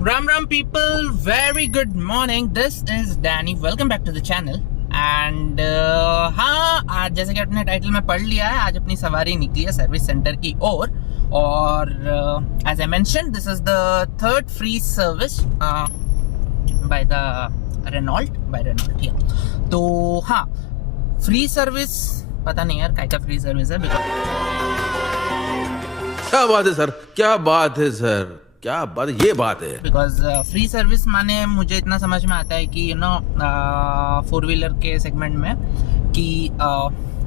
Ram people, very good morning. This is Danny. Welcome back to the channel. And हाँ, आज जैसे कि अपने टाइटल में पढ़ लिया है, आज अपनी सवारी निकली है सर्विस सेंटर की ओर। और as I mentioned, this is the third free service by Renault. Yeah. तो हाँ, फ्री सर्विस पता नहीं यार क्या फ्री सर्विस है। क्या बात है सर, क्या बात है सर, क्या बात है, ये बात है। बिकॉज फ्री सर्विस माने मुझे इतना समझ में आता है कि फोर व्हीलर के सेगमेंट में कि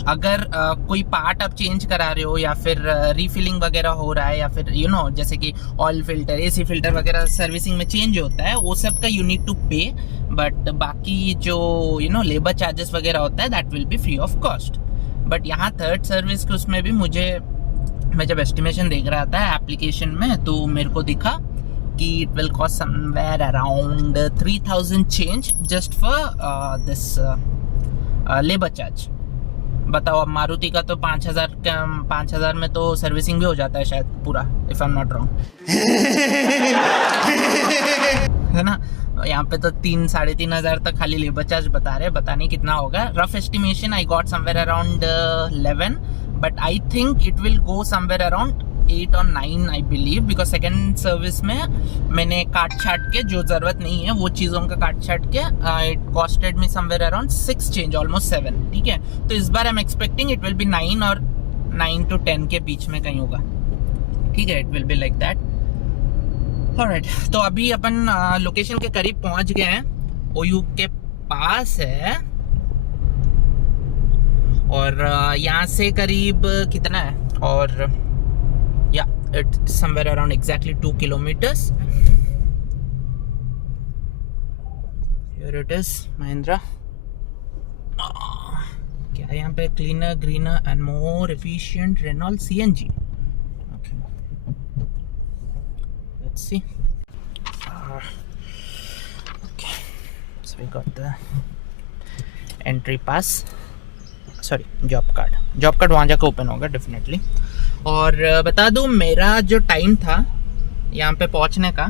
अगर कोई पार्ट आप चेंज करा रहे हो या फिर रीफिलिंग वगैरह हो रहा है या फिर जैसे कि ऑयल फिल्टर, एसी फिल्टर वगैरह सर्विसिंग में चेंज होता है, वो सब का यू नीड टू पे। बट बाकी जो लेबर चार्जेस वगैरह होता है that will be free of cost. But यहाँ थर्ड सर्विस के उसमें भी मैं जब एस्टिमेशन देख रहा था एप्लीकेशन में, तो मेरे को दिखा कि it will cost somewhere around 3000 change just for this labour charge. बताओ, अब मारुति का तो 5000 में तो सर्विसिंग भी हो जाता है शायद पूरा, if I am not wrong, है ना। यहाँ पे तो 3-3,500 तक खाली लेबर चार्ज बता रहे, पता नहीं कितना होगा। Rough estimation I got somewhere around 11, but I think it will go somewhere around 8 or 9 I believe, because second service में मैंने काट छाट के जो ज़रूरत नहीं है वो चीज़ों का काट छाट के it costed me somewhere around 6 change, almost 7। ठीक है, तो इस बार I'm expecting it will be 9 और 9 to 10 के बीच में कहीं होगा। ठीक है, it will be like that। alright, तो अभी अपन लोकेशन के करीब पहुंच गए हैं, ओयू के पास है। और यहाँ से करीब कितना है, और या it somewhere around exactly 2 kilometres. Here it is Mahindra. क्या है यहाँ पे? Cleaner, greener and more efficient Renault CNG. Okay, let's see. Okay, so we got the entry pass, sorry job card वहाँ जाकर ओपन होगा डेफिनेटली। और बता दूँ, मेरा जो टाइम था यहाँ पे पहुँचने का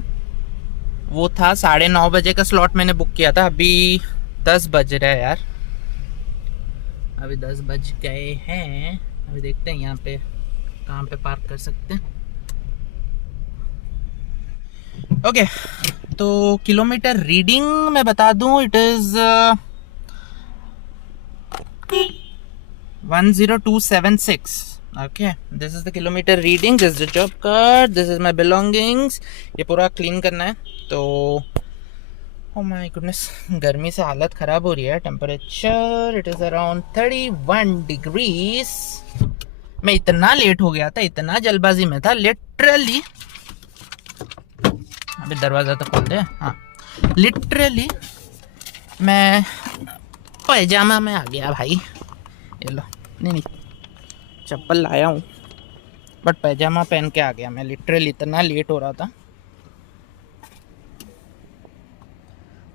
वो था 9:30 बजे का स्लॉट मैंने बुक किया था। अभी 10 बज रहा है यार, अभी 10 बज गए हैं। अभी देखते हैं यहाँ पे कहाँ पे पार्क कर सकते हैं। ओके, तो किलोमीटर रीडिंग मैं बता दूँ, it is 10276। okay, this is the kilometer reading, this is the job card, this is my belongings। ये पूरा क्लीन करना है। तो oh my goodness, गर्मी से हालत ख़राब हो रही है। Temperature it is around 31 degrees. मैं इतना लेट हो गया था, इतना जल्दबाजी में था लिटरली। अभी दरवाज़ा तो खोल दे। हाँ, लिटरली मैं पैजामा में आ गया भाई। ये लो, नहीं चप्पल लाया हूँ बट पैजामा पहन के आ गया मैं, लिटरली इतना लेट हो रहा था।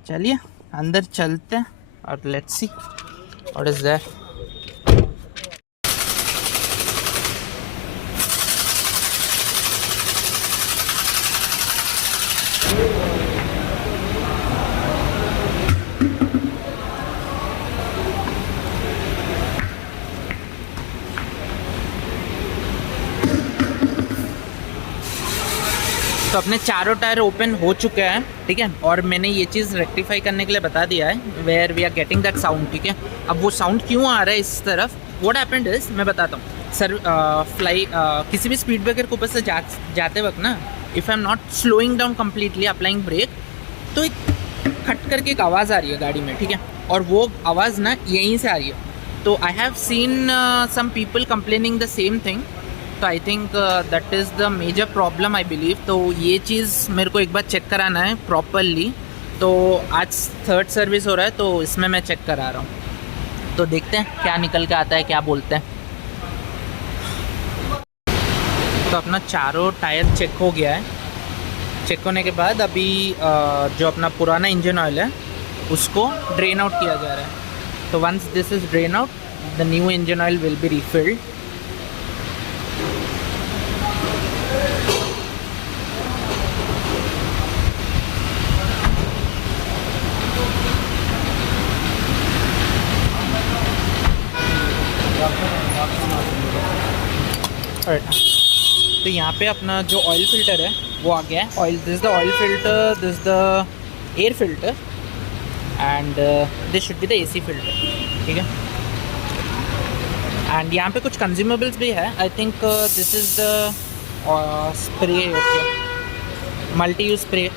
चलिए अंदर चलते हैं और let's see what is there. तो अपने चारों टायर ओपन हो चुके हैं, ठीक है। और मैंने ये चीज़ रेक्टिफाई करने के लिए बता दिया है where we are getting that sound, ठीक है। अब वो साउंड क्यों आ रहा है इस तरफ, व्हाट हैपेंड इज मैं बताता हूँ। सर किसी भी स्पीड ब्रेकर के ऊपर से जाते वक्त ना, if I am not slowing down completely applying brake, तो एक खट करके एक आवाज़ आ रही है गाड़ी में, ठीक है। और वो आवाज़ ना यहीं से आ रही है। तो I have seen some people complaining the same thing. तो I think that is the major problem I believe. तो ये चीज़ मेरे को एक बार चेक कराना है प्रॉपरली। तो आज थर्ड सर्विस हो रहा है, तो इसमें मैं चेक करा रहा हूँ। तो देखते हैं क्या निकल के आता है, क्या बोलते हैं। तो अपना चारों टायर चेक हो गया है। चेक होने के बाद अभी जो अपना पुराना इंजन ऑयल है उसको ड्रेन आउट किया जा रहा है। तो once this is drain out, the new engine oil will be refilled. पे अपना जो ऑयल फिल्टर है वो आ गया है। Oil, this is the oil filter, this is the air filter and this should be the AC filter, ठीक है। And यहाँ पे कुछ कंज्यूमेबल्स भी है। I think this is the spray, okay, multi use spray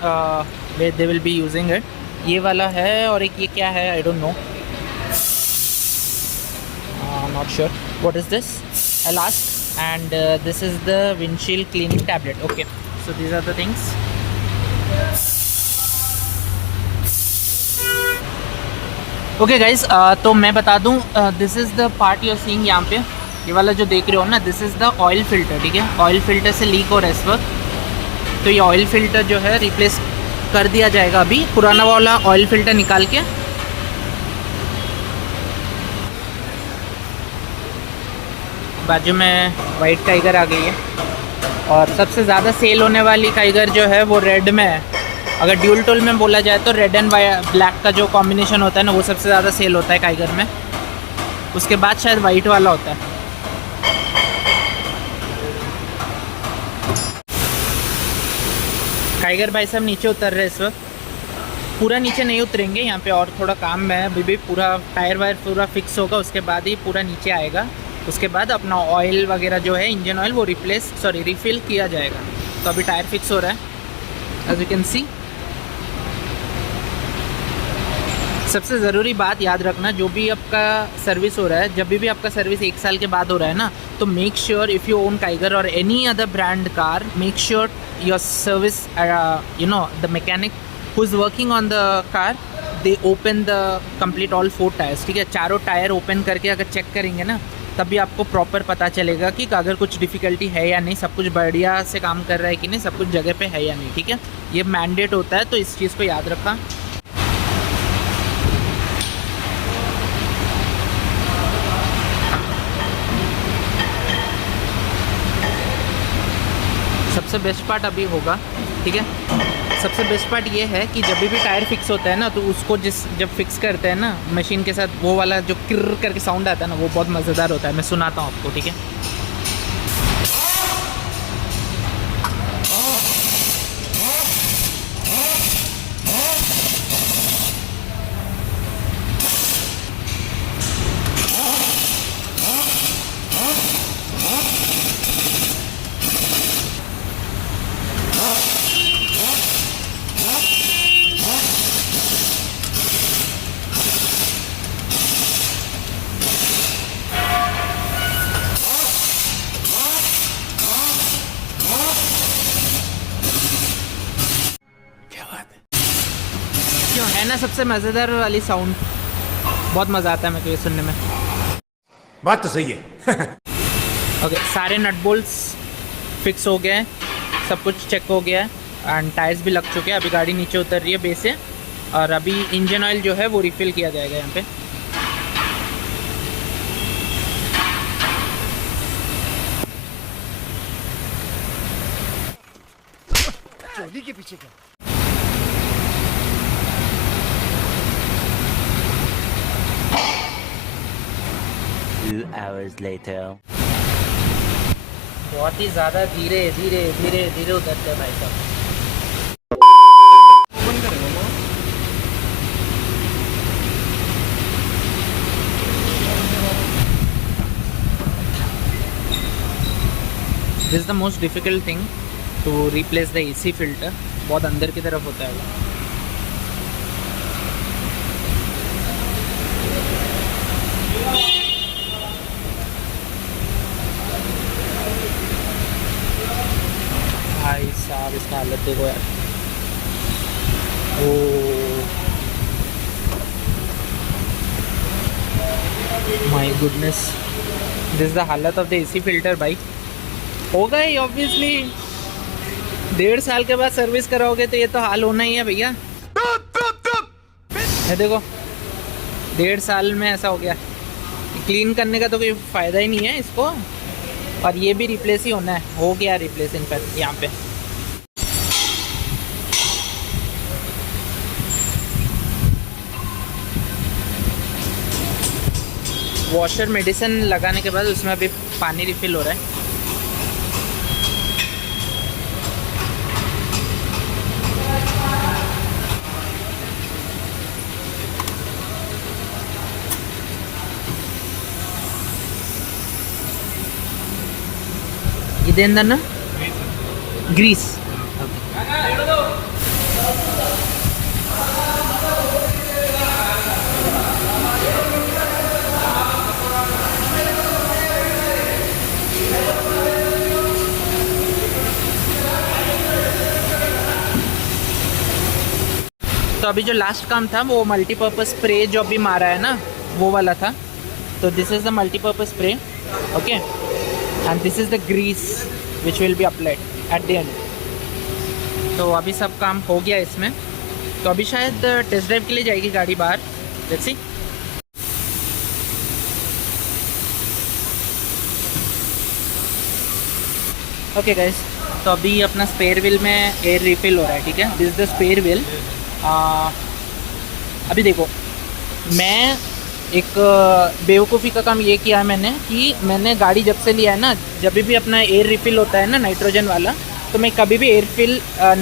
way they will be using it. ये वाला है और एक ये क्या है, आई don't no, not sure what is this. Elast and this is the windshield cleaning tablet. Okay, so these are the things. Okay guys, तो मैं बता दूं, this is the part you are seeing यहाँ पे, ये वाला जो देख रहे हो ना, this is the oil filter, ठीक है। ऑयल फिल्टर से लीक हो रहा है इस वक्त, तो ये ऑयल फिल्टर जो है रिप्लेस कर दिया जाएगा अभी, पुराना वाला ऑयल फिल्टर निकाल के। बाजू में वाइट टाइगर आ गई है और सबसे ज़्यादा सेल होने वाली टाइगर जो है वो रेड में है। अगर ड्यूल टोल में बोला जाए तो रेड एंड ब्लैक का जो कॉम्बिनेशन होता है ना, वो सबसे ज़्यादा सेल होता है टाइगर में। उसके बाद शायद वाइट वाला होता है। टाइगर भाई साहब नीचे उतर रहे इस वक्त, पूरा नीचे नहीं उतरेंगे, यहाँ पे और थोड़ा काम है अभी भी। पूरा टायर वायर पूरा फिक्स होगा, उसके बाद ही पूरा नीचे आएगा। उसके बाद अपना ऑयल वगैरह जो है, इंजन ऑयल, वो रिफ़िल किया जाएगा। तो अभी टायर फिक्स हो रहा है, एज यू कैन सी। सबसे ज़रूरी बात याद रखना, जो भी आपका सर्विस हो रहा है, जब भी आपका सर्विस 1 साल के बाद हो रहा है ना, तो make sure if you own Tigor और any other brand car, make sure your service, you know, the mechanic who is working on the car, they open the complete all 4 tyres, ठीक है। चारों टायर ओपन करके अगर check करेंगे ना, तभी आपको प्रॉपर पता चलेगा कि अगर कुछ डिफ़िकल्टी है या नहीं, सब कुछ बढ़िया से काम कर रहा है कि नहीं, सब कुछ जगह पे है या नहीं, ठीक है। ये मैंडेट होता है, तो इस चीज़ को याद रखा। सबसे बेस्ट पार्ट अभी होगा, ठीक है। सबसे बेस्ट पार्ट ये है कि जब भी टायर फिक्स होता है ना, तो उसको जब फिक्स करते हैं ना मशीन के साथ, वो वाला जो किर्र करके साउंड आता है ना, वो बहुत मज़ेदार होता है। मैं सुनाता हूँ आपको, ठीक है। क्यों है ना सबसे मज़ेदार वाली साउंड, बहुत मज़ा आता है मेरे को ये सुनने में। बात तो सही है। ओके, सारे नट बोल्ट्स फिक्स हो गए हैं, सब कुछ चेक हो गया है एंड टायर्स भी लग चुके हैं। अभी गाड़ी नीचे उतर रही है बेस से, और अभी इंजन ऑयल जो है वो रिफ़िल किया जाएगा यहाँ पे। चोली के पीछे क्या? 2 hours later. बहुत ही ज़्यादा धीरे धीरे धीरे धीरे उतरते हैं भाई साहब। This is the most difficult thing to replace the AC filter. बहुत अंदर की तरफ होता है वो। भाई साहब इसका हालत देखो यार, oh my goodness, this is the हालत ऑफ द एसी फिल्टर भाई। होगा ही ऑब्वियसली, 1.5 साल के बाद सर्विस कराओगे तो ये तो हाल होना ही है भैया। ये देखो 1.5 साल में ऐसा हो गया। क्लीन करने का तो कोई फ़ायदा ही नहीं है इसको, और ये भी रिप्लेस ही होना है, हो गया रिप्लेस इनफैक्ट यहाँ पे। वॉशर मेडिसिन लगाने के बाद उसमें अभी पानी रिफिल हो रहा है। ఇదేందన్న గ్రీస్. तो अभी जो लास्ट काम था वो मल्टीपर्पज़ स्प्रे जो अभी मारा है ना वो वाला था. तो this is the multipurpose spray. Okay, and this is the grease which will be applied at the end. तो अभी सब काम हो गया इसमें. तो अभी शायद टेस्ट ड्राइव के लिए जाएगी गाड़ी बाहर. Let's see. ओके गाइस, तो अभी अपना स्पेयर व्हील में एयर रिफिल हो रहा है. ठीक है, this is the spare wheel. अभी देखो, मैं एक बेवकूफ़ी का काम ये किया है मैंने कि मैंने गाड़ी जब से लिया है ना, जब भी अपना एयर रिफिल होता है ना नाइट्रोजन वाला, तो मैं कभी भी एयर फिल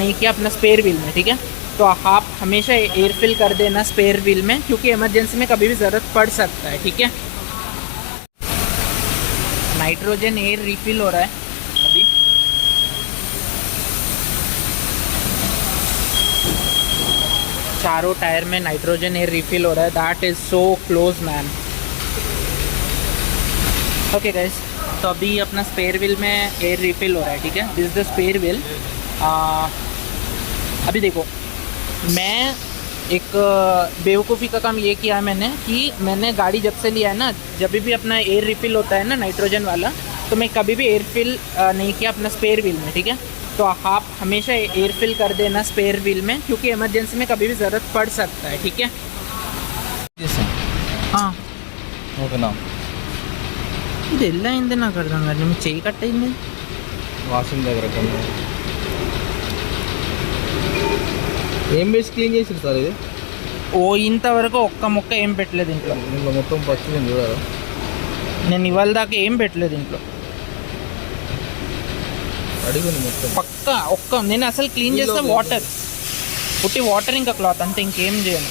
नहीं किया अपना स्पेयर व्हील में. ठीक है, तो आप हमेशा एयर फिल कर देना स्पेयर व्हील में, क्योंकि इमरजेंसी में कभी भी ज़रूरत पड़ सकता है. ठीक है, नाइट्रोजन एयर रिफिल हो रहा है अभी. चारों टायर में नाइट्रोजन एयर रिफिल हो रहा है. That is so close man. Okay guys, तो अभी अपना स्पेयर व्हील में एयर रिफिल हो रहा है. ठीक है, this is the spare wheel. अभी देखो, मैं एक बेवकूफ़ी का काम ये किया है मैंने कि मैंने गाड़ी जब से लिया है ना, जब भी अपना एयर रिफिल होता है ना नाइट्रोजन वाला, तो मैं कभी भी एयर फिल नहीं किया अपना स्पेयर व्हील में. ठीक है, तो आप हमेशा एयर फिल कर देना स्पेयर व्हील में, क्योंकि इमरजेंसी में कभी भी ज़रूरत पड़ सकता है. ठीक है, हाँ ఓకేనా ఇది ఎలా అయింది నాకు అర్థం కాదు. మీ చెయ్యి కట్ అయింది. వాషింగ్ దగ్గర కొన్ని ఏం వేసి క్లీన్ చేసారు సార్ ఇది? ఓ ఇంతవరకు ఒక్క ముక్క ఏం పెట్టలేదు ఇంట్లో. ఇంట్లో మొత్తం పచ్చి చూడాలి. నేను ఇవాళ దాకా ఏం పెట్టలేదు ఇంట్లో. అడిగింది మొత్తం పక్క ఒక్క నేను అసలు క్లీన్ చేస్తే వాటర్, పుట్టి వాటర్, ఇంకా క్లాత్, అంతే, ఇంకేం చేయను.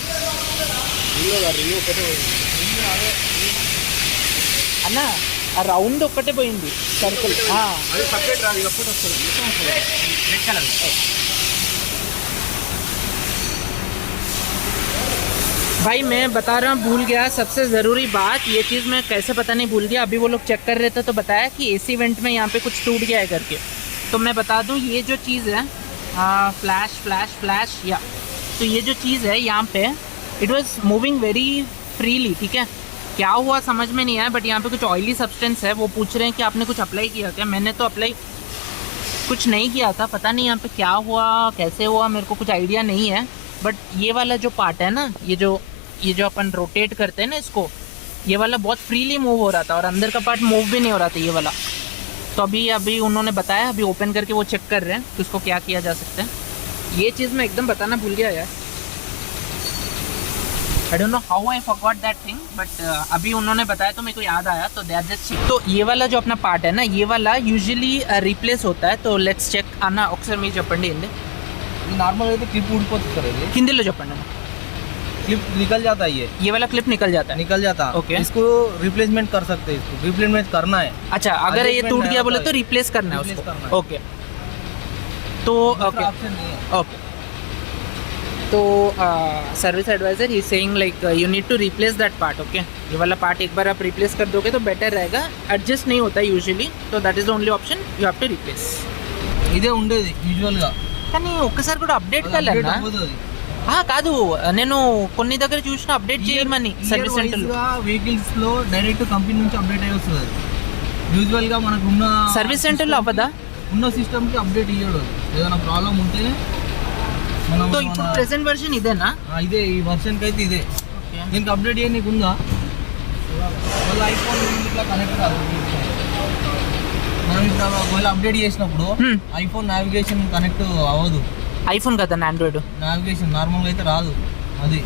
అన్న ఆ రౌండ్ ఒక్కటే పోయింది సర్కిల్. भाई मैं बता रहा हूँ, भूल गया सबसे ज़रूरी बात. ये चीज़ मैं कैसे पता नहीं भूल गया. अभी वो लोग चेक कर रहे थे तो बताया कि एसी वेंट में यहाँ पे कुछ टूट गया है करके. तो मैं बता दूँ, ये जो चीज़ है फ्लैश फ्लैश फ्लैश, या तो ये जो चीज़ है यहाँ पे it was moving very freely. ठीक है, क्या हुआ समझ में नहीं आया, बट यहाँ पे कुछ ऑयली सब्सटेंस है. वो पूछ रहे हैं कि आपने कुछ अप्लाई किया क्या. मैंने तो अप्लाई कुछ नहीं किया था. पता नहीं यहाँ पे क्या हुआ, कैसे हुआ, मेरे को कुछ आइडिया नहीं है. बट ये वाला जो पार्ट है ना, ये जो अपन रोटेट करते हैं ना इसको, ये वाला बहुत फ्रीली मूव हो रहा था, और अंदर का पार्ट मूव भी नहीं हो रहा था ये वाला. तो अभी उन्होंने बताया, अभी ओपन करके वो चेक कर रहे हैं कि उसको क्या किया जा सकता है. ये चीज़ मैं एकदम बताना भूल गया यार. आई don't know how I forgot that thing, but अभी उन्होंने बताया तो मेरे को याद आया. तो दैट जस्ट. तो ये वाला जो अपना पार्ट है ना, ये वाला यूजुअली रिप्लेस होता है. तो लेट्स चेक అన్న ఒకసారి మీరు చెప్పండి. ఏంది నార్మల్ అయితే క్లిప్ ఊడిపోతుంది సార్. ఇది హిందీలో చెప్పండి. क्लिप निकल जाता है. ये वाला क्लिप निकल जाता है. निकल जाता है. ओके. इसको रिप्लेसमेंट कर सकते हैं. इसको रिप्लेसमेट करना है. अच्छा, अगर ये टूट गया बोले तो रिप्लेस करना है Replace उसको. करना है. ओके, तो ओके ऑप्शन नहीं है. ओके. तो service advisor he saying like you need to replace that part. Okay, ये वाला पार्ट एक बार आप रिप्लेस कर दोगे तो बेटर रहेगा. एडजस्ट नहीं होता है यूजुअली, तो that is the only option. You have to replace. ఇదే ఉండేది యూజువల్గా. కానీ ఒక్కసారి కూడా అప్డేట్ కాలేనా? కాదు, నేను కొన్ని దగ్గర చూసిన అప్డేట్ చేయమని సర్వీస్ సెంటర్లో. వెహికల్స్లో డైరెక్ట్ కంపెనీ నుంచి అప్డేట్ అయ్యి వస్తుంది. యూజువల్గా మనకు ఉన్న సర్వీస్ సెంటర్లో అవ్వదా? ఉన్న సిస్టమ్కి అప్డేట్ ఇవ్వడు. ఏదైనా ప్రాబ్లం ఉంటే మనం तो ఇప్పుడు ప్రెసెంట్ వర్షన్ ఇదేనా? ఇదే, ఈ వర్షన్కి అయితే ఇదే. దీనికి అప్డేట్ చేయడానికి ఉందా? వాళ్ళ ఐఫోన్ ఇట్లా కనెక్ట్ కాదు. మనం ఇప్పుడు ఒకవేళ అప్డేట్ చేసినప్పుడు ఐఫోన్ నావిగేషన్ కనెక్ట్ అవ్వదు. ఐఫోన్ కదా, ఆండ్రాయిడ్ నావిగేషన్ నార్మల్గా అయితే రాదు. అది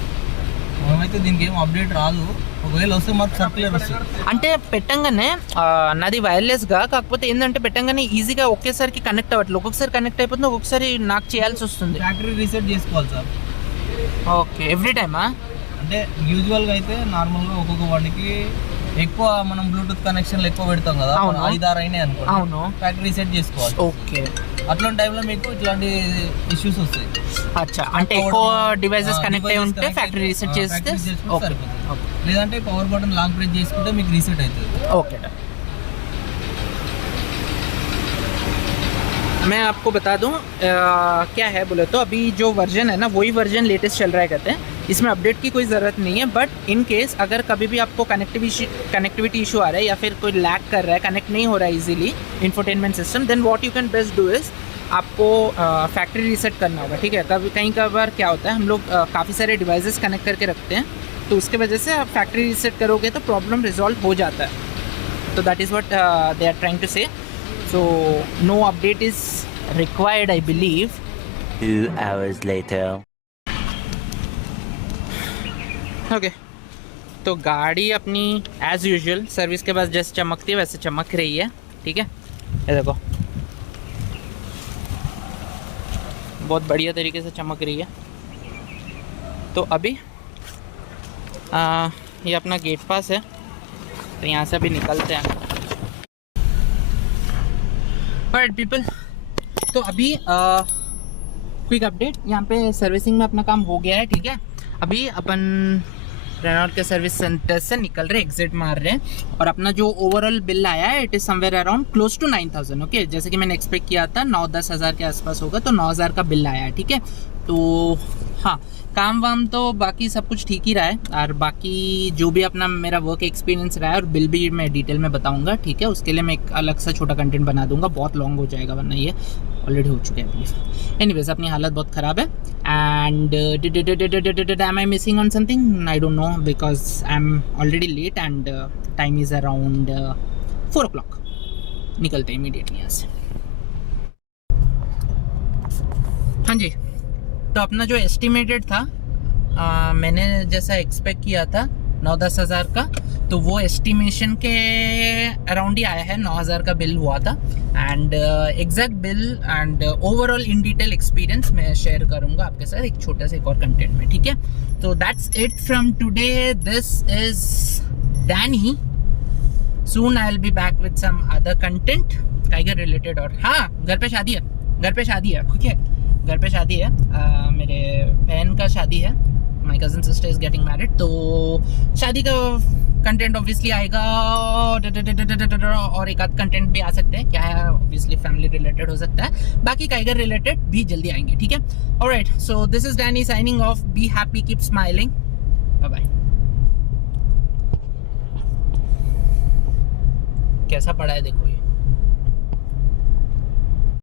మనమైతే దీనికి ఏం అప్డేట్ రాదు. ఒకవేళ వస్తే మాకు సర్క్యులర్ వస్తుంది. అంటే పెట్టంగానే నాది వైర్లెస్గా, కాకపోతే ఏంటంటే పెట్టంగానే ఈజీగా ఒకేసారికి కనెక్ట్ అవ్వట్లేదు. ఒక్కొక్కసారి కనెక్ట్ అయిపోతుంది, ఒక్కొక్కసారి నాకు చేయాల్సి వస్తుంది. ఫ్యాక్టరీ రీసెట్ చేసుకోవాలి సార్. ఓకే, ఎవ్రీ టైమా? అంటే యూజువల్గా అయితే నార్మల్గా ఒక్కొక్క బండికి ఎక్కువ మనం బ్లూటూత్ కనెక్షన్లు ఎక్కువ పెడతాం కదా, అవును. 5-6 అయినాయి అనుకో, అవును. ఫ్యాక్టరీ రీసెట్ చేసుకోవాలి. ఓకే, అట్లాంటి టైంలో మీకు ఇట్లాంటి ఇష్యూస్ వస్తాయి. అచ్చా, అంటే ఎక్కువ డివైసెస్ కనెక్ట్ అయి ఉంటే devices ఫ్యాక్టరీ రీసెట్ connect చేస్తే factory reset ఓకే సరిపోతుంది. లేదంటే పవర్ బటన్ లాంగ్ ప్రెస్ చేసుకుంటే మీకు రీసెట్ అవుతుంది. ओके। मैं आपको बता दूं क्या है बोले तो अभी जो वर्जन है ना वही वर्जन लेटेस्ट चल रहा है कहते हैं, इसमें अपडेट की कोई ज़रूरत नहीं है। बट इन केस अगर कभी भी आपको कनेक्टिविटी इशू आ रहा है या फिर कोई लैग कर रहा है, कनेक्ट नहीं हो रहा है easily infotainment system, then what you can best do is आपको फैक्ट्री रीसेट करना होगा। ठीक है, कभी कई बार क्या होता है हम लोग काफ़ी सारे डिवाइसेस कनेक्ट करके रखते हैं, तो उसके वजह से आप फैक्ट्री रीसेट करोगे तो प्रॉब्लम रिजॉल्व हो जाता है। तो that is what they are trying to say. So no update is required I believe. 2 hours later. Okay, तो गाड़ी अपनी एज़ यूजुअल सर्विस के बाद जैसे चमकती है वैसे चमक रही है। ठीक है, ये देखो बहुत बढ़िया तरीके से चमक रही है। तो अभी ये अपना गेट पास है, तो यहाँ से अभी निकलते हैं। ऑलराइट पीपल, तो अभी क्विक अपडेट, यहाँ पे सर्विसिंग में अपना काम हो गया है। ठीक है, अभी अपन रेनॉल्ट के सर्विस सेंटर से निकल रहे, एग्जिट मार रहे हैं, और अपना जो ओवरऑल बिल आया है it is somewhere around close to 9,000। Okay, जैसे कि मैंने एक्सपेक्ट किया था 9-10 हज़ार के आसपास होगा, तो 9,000 का बिल आया है। ठीक है, तो हाँ, काम वाम तो बाकी सब कुछ ठीक ही रहा है, और बाकी जो भी अपना मेरा वर्क एक्सपीरियंस रहा है और बिल भी मैं डिटेल में बताऊंगा। ठीक है, उसके लिए मैं एक अलग सा छोटा कंटेंट बना दूंगा, बहुत लॉन्ग हो जाएगा वरना ये ऑलरेडी हो चुका है प्लीज़। एनीवेज, अपनी हालत बहुत ख़राब है। And am I missing on something? I don't know, because I am already late and time is around 4 o'clock। निकलते हैं इमीडिएटली यहाँ से। हाँ जी, तो अपना जो एस्टिमेटेड था मैंने जैसा एक्सपेक्ट किया था 9-10 हज़ार का, तो वो एस्टिमेशन के अराउंड ही आया है। 9,000 का बिल हुआ था, and exact bill and overall in detail experience मैं शेयर करूंगा आपके साथ एक छोटा सा एक और कंटेंट में। ठीक है, तो that's it from today. This is Danny. Soon I will be back with some other content tiger related. और हाँ, घर पे शादी है, घर पे शादी है। ओके, घर पे शादी है, मेरे बहन का शादी है, my cousin sister is getting married, तो शादी का कंटेंट ऑब्वियसली आएगा, और एक आध कंटेंट भी आ सकते हैं, क्या है ऑब्वियसली फैमिली रिलेटेड हो सकता है, बाकी टाइगर रिलेटेड भी जल्दी आएंगे। ठीक है, alright, so this is Danny signing off. Be happy, keep smiling, bye bye. कैसा पड़ा है देखो।